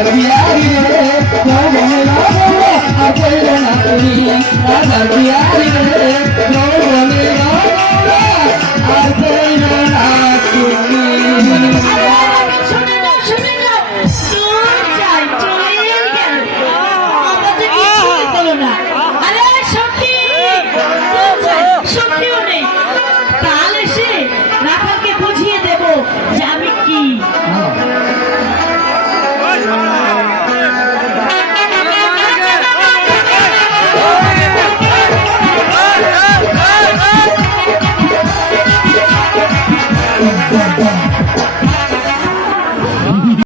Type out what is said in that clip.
Ramadiari, Ramadiari, Ramadiari,